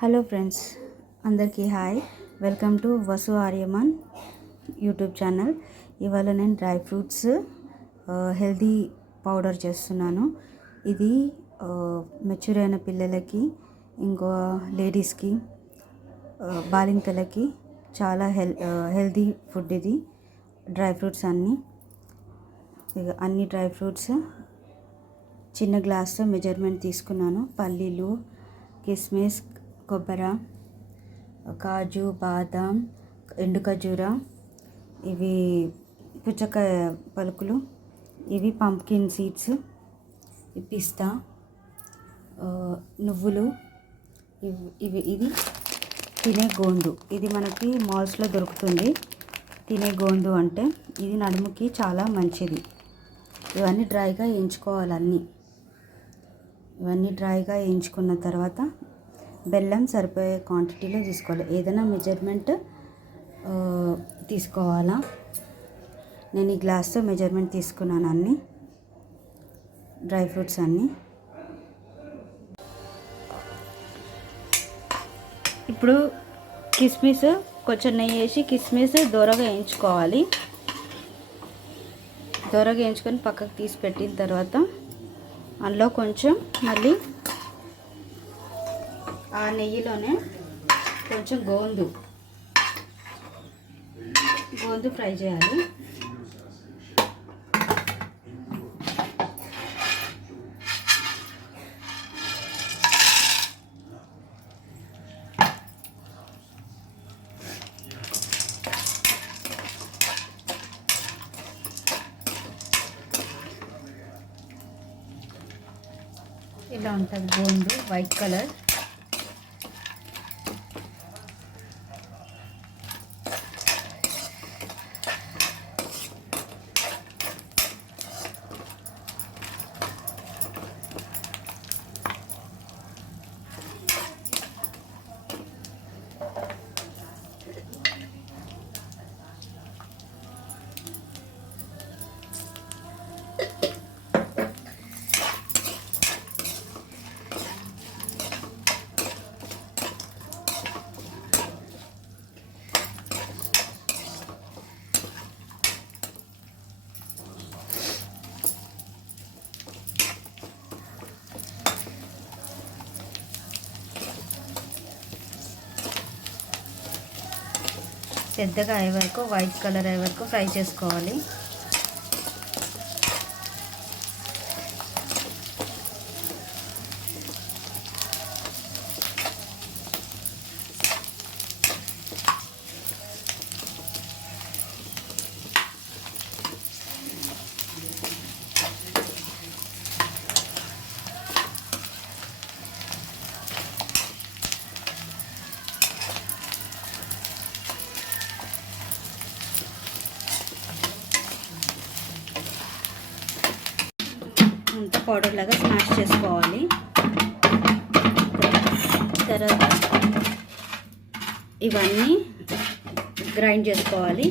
Hello friends, అందరికీ hi. Welcome to Vasu Aryaman YouTube channel. ఇవాళ నేను డ్రై ఫ్రూట్స్ హెల్దీ పౌడర్ చేస్తున్నాను. ఇది మెచ్యూర్ అయిన పిల్లలకి, ఇంకో లేడీస్కి, బాలింతలకి చాలా హెల్దీ ఫుడ్. ఇది డ్రై ఫ్రూట్స్ అన్ని డ్రై ఫ్రూట్స్ చిన్న గ్లాస్తో మెజర్మెంట్ తీసుకున్నాను. పల్లీలు, కిస్మిస్, కొబ్బరి, కాజు, బాదం, ఎండు ఖర్జూర, ఇవి పుచ్చకాయ పలుకులు, ఇవి పంప్కిన్ సీడ్స్, పిస్తా, నువ్వులు, ఇది తినే గోందు. ఇది మనకి మాల్స్లో దొరుకుతుంది. తినే గోందు అంటే ఇది నడుముకి చాలా మంచిది. ఇవన్నీ డ్రైగా వేయించుకోవాలి. ఇవన్నీ డ్రైగా వేయించుకున్న తర్వాత బెల్లం సరిపోయే క్వాంటిటీలో తీసుకోవాలి. ఏదైనా మెజర్మెంట్ తీసుకోవాలా. నేను ఈ గ్లాస్తో మెజర్మెంట్ తీసుకున్నాను అన్ని డ్రై ఫ్రూట్స్ అన్నీ. ఇప్పుడు కిస్మిస్ కొంచెం నెయ్యి వేసి కిస్మిస్ దోరగా వేయించుకోవాలి. దోరగా వేయించుకొని పక్కకు తీసి పెట్టిన తర్వాత అందులో కొంచెం మళ్ళీ ఆ నెయ్యిలోనే కొంచెం గోందు ఫ్రై చేయాలి. ఇలా ఉంటుంది గోందు, వైట్ కలర్. పెద్దగా అయ్యే వరకు, వైట్ కలర్ అయ్యే వరకు ఫ్రై చేసుకోవాలి. అంతా పౌడర్ లాగా స్మాష్ చేసుకోవాలి. తర్వాత ఇవన్నీ గ్రైండ్ చేసుకోవాలి.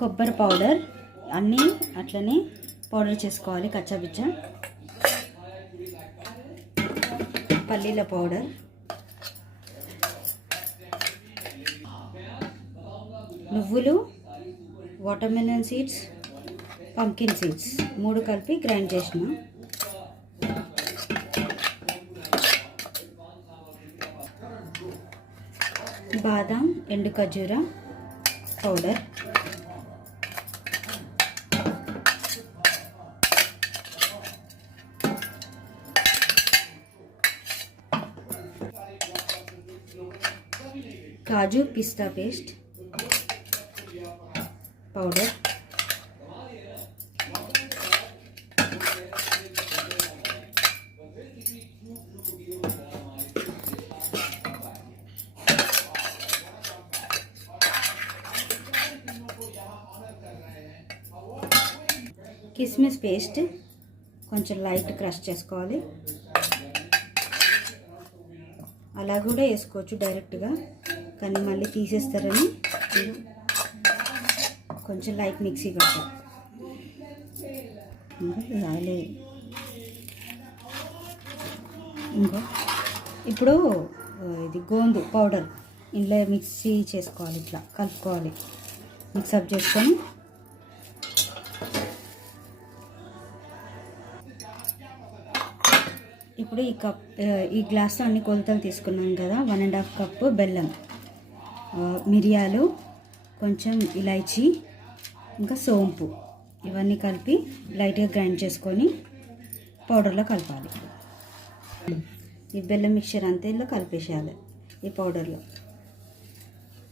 కొబ్బరి పౌడర్ అన్నీ అట్లనే పౌడర్ చేసుకోవాలి కచ్చాపిచ్చా. పల్లీల పౌడర్, నువ్వులు, వాటర్మెలన్ సీడ్స్, పంప్కిన్ సీడ్స్ 3 కలిపి గ్రైండ్ చేసిన. బాదం, ఎండు ఖర్జూర పౌడర్, కాజు పిస్తా పేస్ట్ పౌడర్, కిస్మిస్ పేస్ట్ కొంచెం లైట్ క్రష్ చేసుకోవాలి. అలా కూడా వేసుకోవచ్చు డైరెక్ట్గా, కానీ మళ్ళీ తీసేస్తారని కొంచెం లైట్ మిక్సీ కొట్టాలి. ఇంకా ఇప్పుడు ఇది గోందు పౌడర్ ఇందులో మిక్సీ చేసుకోవాలి, ఇట్లా కలుపుకోవాలి. మిక్సప్ చేసుకొని ఇప్పుడు ఈ గ్లాస్లో అన్ని కొలతలు తీసుకున్నాను కదా. 1.5 కప్పు బెల్లం, మిరియాలు, కొంచెం ఇలాచీ, ఇంకా సోంపు ఇవన్నీ కలిపి లైట్గా గ్రైండ్ చేసుకొని పౌడర్లో కలపాలి. ఈ బెల్లం మిక్చర్ అంతా ఇందులో కలిపేసేయాలి. ఈ పౌడర్లో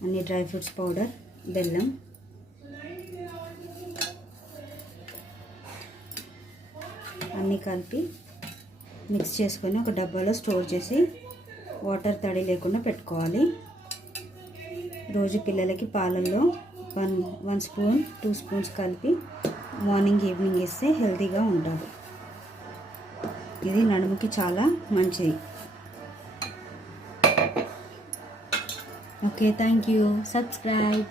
అన్ని డ్రై ఫ్రూట్స్ పౌడర్, బెల్లం, అన్నీ కలిపి మిక్స్ చేసుకొని ఒక డబ్బాలో స్టోర్ చేసి వాటర్ తడి లేకుండా పెట్టుకోవాలి. రోజు పిల్లలకి పాలల్లో 1 స్పూన్ 2 స్పూన్స్ కలిపి మార్నింగ్ ఈవినింగ్ ఇస్తే హెల్తీగా ఉంటారు. ఇది నడుముకి చాలా మంచిది. Okay, thank you. సబ్స్క్రైబ్.